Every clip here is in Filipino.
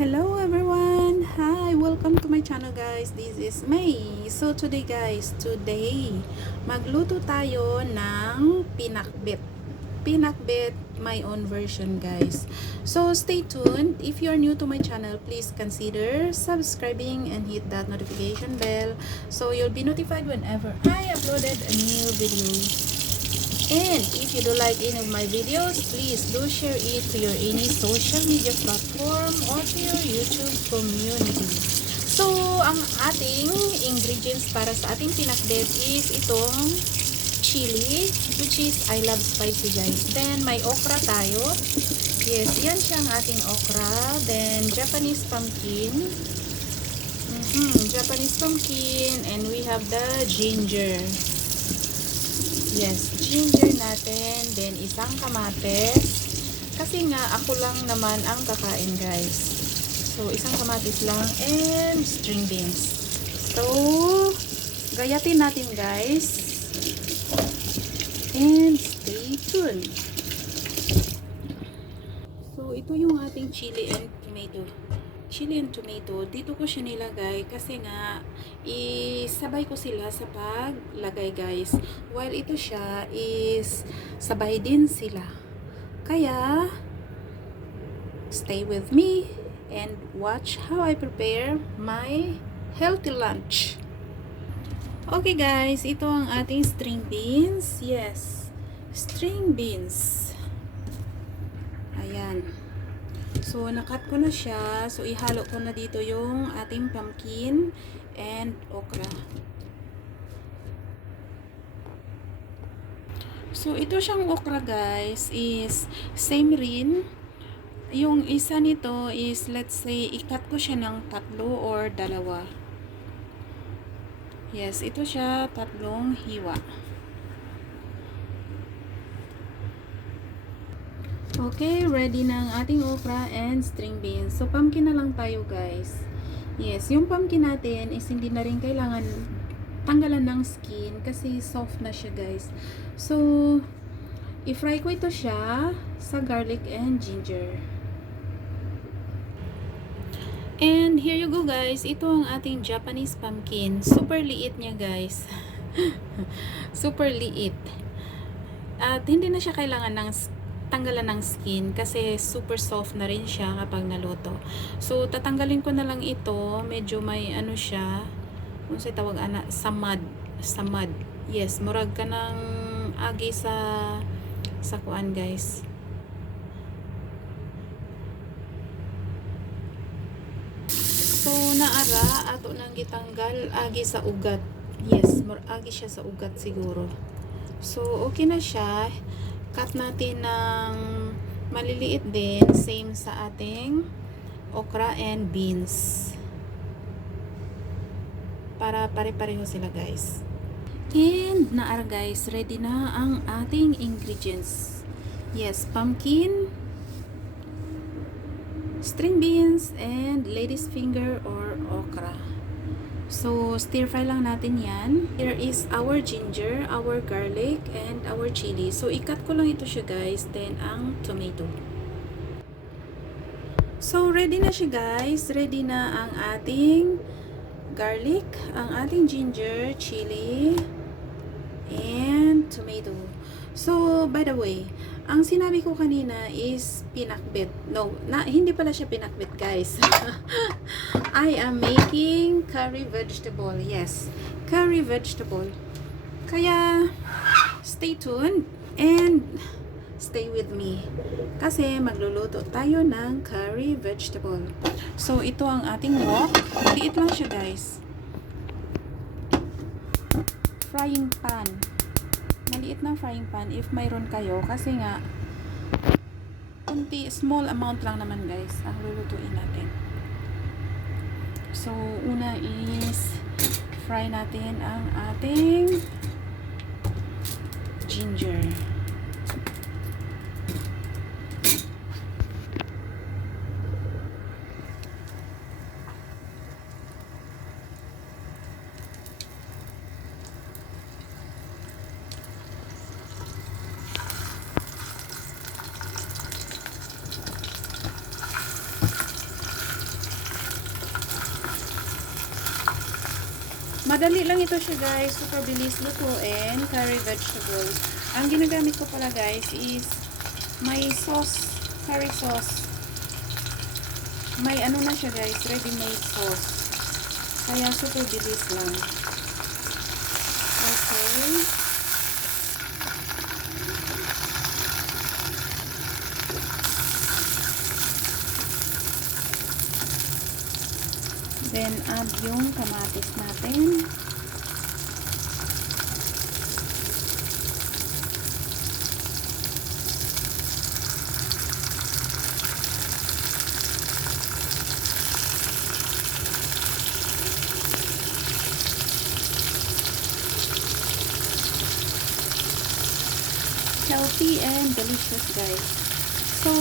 Hello everyone! Hi! Welcome to my channel guys. This is May. So today guys, magluto tayo ng pinakbet. Pinakbet, my own version guys. So stay tuned. If you are new to my channel, please consider subscribing and hit that notification bell so you'll be notified whenever I uploaded a new video. And if you do like any of my videos, please do share it to your any social media platform or to your YouTube community. So, ang ating ingredients para sa ating pinakbet is itong chili, which is I love spicy guys. Then, may okra tayo. Yes, yan siyang ating okra. Then, Japanese pumpkin. Japanese pumpkin. And we have the ginger. Yes, ginger natin, then isang kamatis. Kasi nga, ako lang naman ang kakain, guys. So, isang kamatis lang and string beans. So, gayatin natin, guys. And stay tuned. So, ito yung ating chili and tomato. Chili and tomato, dito ko siya nilagay kasi nga isabay ko sila sa paglagay guys. While ito siya is sabay din sila. Kaya stay with me and watch how I prepare my healthy lunch. Okay guys, ito ang ating string beans. Yes, string beans. Ayan. So, nakat ko na siya. So, ihalo ko na dito yung ating pumpkin and okra. So, ito siyang okra guys is same rin. Yung isa nito is let's say ikat ko siya ng 3 or 2. Yes, ito siya 3 hiwa. Okay, ready na ang ating okra and string beans. So, pumpkin na lang tayo guys. Yes, yung pumpkin natin is hindi na rin kailangan tanggalan ng skin kasi soft na siya guys. So, i-fry ko ito siya sa garlic and ginger. And here you go guys. Ito ang ating Japanese pumpkin. Super liit niya guys. Super liit. At hindi na siya kailangan ng tanggalan ng skin kasi super soft na rin siya kapag naluto. So, tatanggalin ko na lang ito. Medyo may ano siya. Kung sa tawag samad. Samad. Yes, murag ka ng agi sa kuan guys. So, naara ato nang gitanggal agi sa ugat. Yes, agi siya sa ugat siguro. So, okay na siya. Cut natin ng maliliit din, same sa ating okra and beans. Para pare-pareho sila guys. And naara guys, ready na ang ating ingredients. Yes, pumpkin, string beans, and lady's finger or okra. So, stir fry lang natin yan. Here is our ginger, our garlic, and our chili. So, ikat ko lang ito siya guys. Then, ang tomato. So, ready na siya guys. Ready na ang ating garlic, ang ating ginger, chili, and tomato. So, by the way, ang sinabi ko kanina is pinakbet. No, hindi pala siya pinakbet guys. I am making curry vegetable. Yes, curry vegetable. Kaya, stay tuned and stay with me. Kasi magluluto tayo ng curry vegetable. So, ito ang ating wok. Liit lang siya guys. Frying pan. Maliit na frying pan if mayroon kayo. Kasi nga, small amount lang naman guys ang lulutuin natin. So, una is fry natin ang ating ginger. Madali lang ito siya guys. Super bilis lutuin. Curry vegetables. Ang ginagamit ko pala guys is may sauce. Curry sauce. May ano na siya guys. Ready-made sauce. Kaya super bilis lang. Okay. Then, add yung kamatis natin. Healthy and delicious guys. So,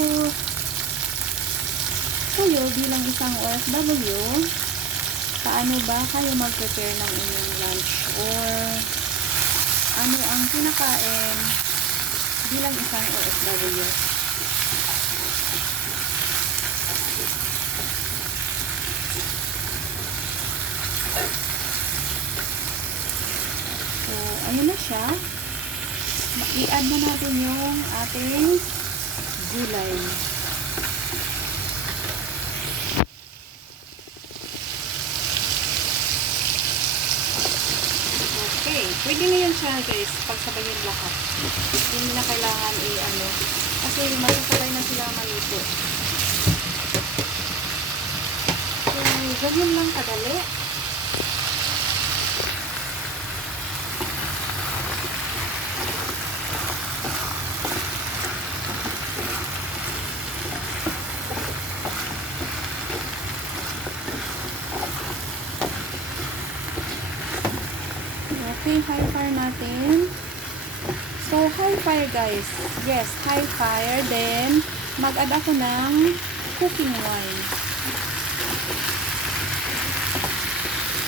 kayo bilang isang OFW, paano ba kayo mag-prepare ng inyong lunch or ano ang kinakain bilang isang OFW? So, ayun na siya. I-add na natin yung ating gulay. Okay, pwede na yan siya guys, pagsabayin lahat. Hindi na kailangan i-ano, kasi masasabay na sila maluto. So, ganyan lang kadali. Okay, high fire natin. So, high fire guys. Yes, high fire. Then, mag-add ako ng cooking wine.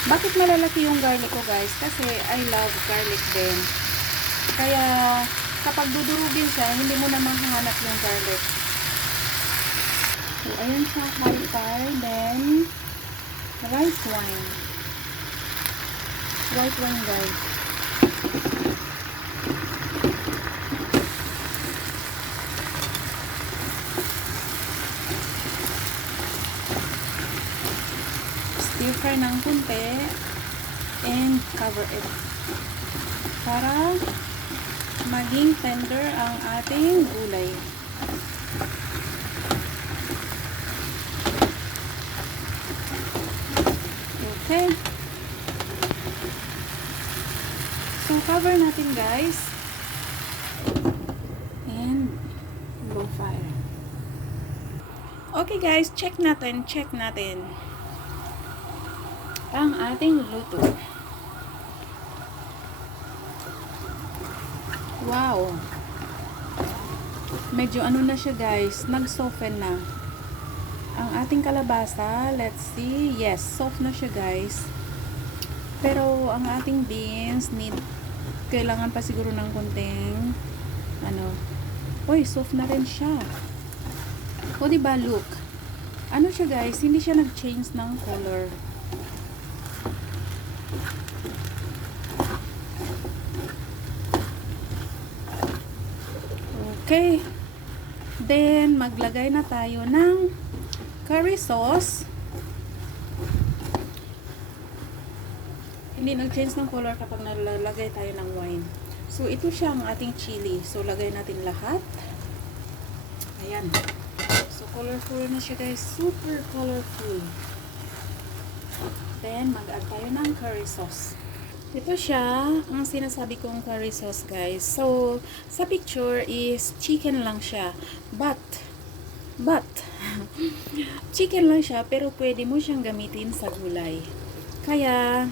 Bakit malalaki yung garlic ko guys? Kasi I love garlic din. Kaya, kapag dudurugin siya, hindi mo na mahanap yung garlic. So, ayun siya, high fire. Then, rice wine. White wine guys. Stir fry ng kunti and cover it para maging tender ang ating gulay. Okay. So, cover natin guys. And low fire. Okay guys, check natin. Ang ating luto. Wow. Medyo ano na siya guys, nag-soften na. Ang ating kalabasa, let's see. Yes, soft na siya guys. Pero ang ating beans kailangan pa siguro ng konting uy, soft na rin siya. O diba, look. Ano siya guys, hindi siya nag-change ng color. Okay. Then, maglagay na tayo ng curry sauce. Hindi nag-change ng color kapag nalalagay tayo ng wine. So, ito siya ang ating chili. So, lagay natin lahat. Ayan. So, colorful na siya guys. Super colorful. Then, mag-add tayo ng curry sauce. Ito siya, ang sinasabi kong curry sauce guys. So, sa picture is chicken lang siya. But, chicken lang siya, pero pwede mo siyang gamitin sa gulay. Kaya,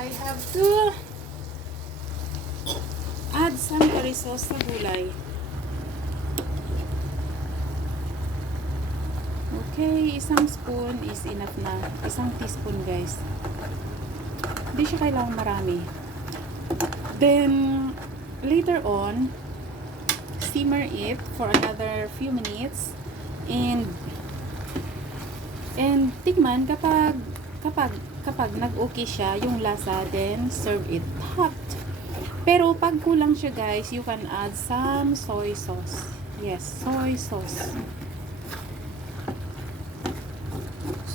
I have to add some curry sauce sa gulay. Okay, isang spoon is enough na. Isang teaspoon guys. Hindi siya kailangang marami. Then, later on, simmer it for another few minutes. And And tikman kapag nag-okay siya yung lasa, then serve it hot. Pero pag kulang siya guys, you can add some soy sauce. Yes, soy sauce.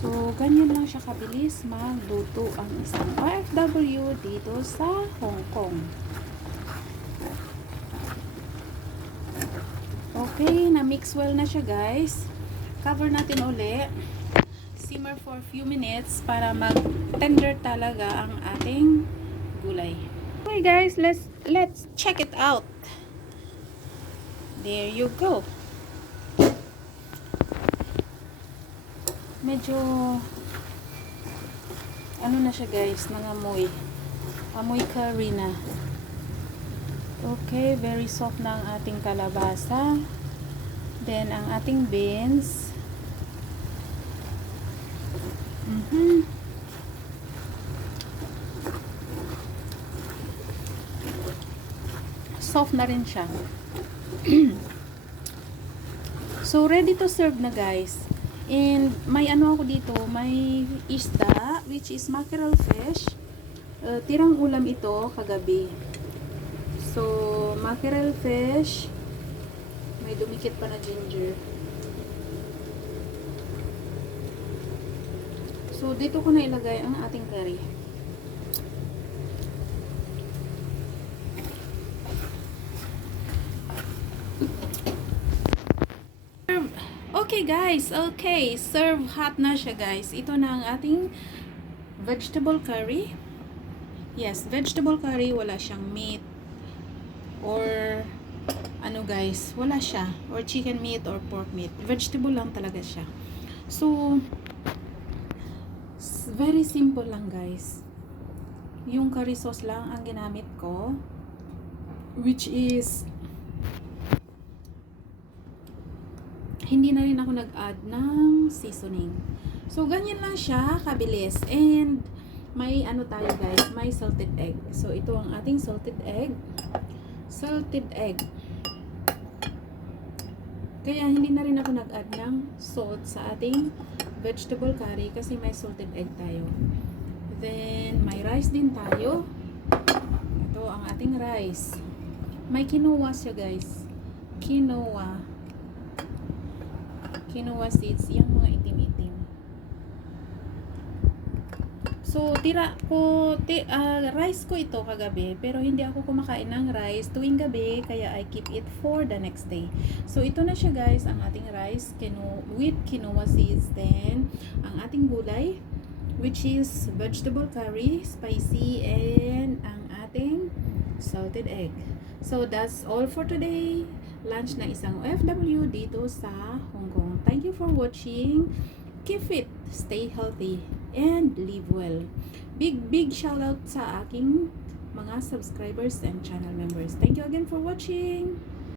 So, ganyan lang siya kabilis magluto ang isang OFW dito sa Hong Kong. Okay, na-mix well na siya guys. Cover natin uli. Simmer for few minutes para mag-tender talaga ang ating gulay. Okay guys, let's check it out. There you go. Medyo ano na siya guys, nangamoy. Amoy curry na. Okay, very soft na ang ating kalabasa. Then ang ating beans. Soft na rin siya. So ready to serve na guys. And may ano ako dito, may isda which is mackerel fish. Tirang ulam ito kagabi. So mackerel fish, may dumikit pa na ginger. So dito ko na ilagay ang ating curry. Okay guys, okay, serve hot na siya guys. Ito na ang ating vegetable curry. Yes, vegetable curry, wala siyang meat or ano guys, wala siya, or chicken meat or pork meat. Vegetable lang talaga siya. So very simple lang guys. Yung curry sauce lang ang ginamit ko, which is hindi na rin ako nag-add ng seasoning. So, ganyan lang siya, kabilis. And, may ano tayo guys, may salted egg. So, ito ang ating salted egg. Salted egg. Kaya, hindi na rin ako nag-add ng salt sa ating vegetable curry kasi may salted egg tayo. Then, may rice din tayo. Ito ang ating rice. May quinoa siya guys. Quinoa seeds, yung mga itim-itim. So, rice ko ito kagabi, pero hindi ako kumakain ng rice tuwing gabi, kaya I keep it for the next day. So, ito na siya guys, ang ating rice with quinoa seeds. Then, ang ating gulay, which is vegetable curry, spicy, and ang ating salted egg. So, that's all for today. Lunch na isang OFW dito sa Hong Kong. Thank you for watching. Keep fit, stay healthy, and live well. Big shout out sa aking mga subscribers and channel members. Thank you again for watching.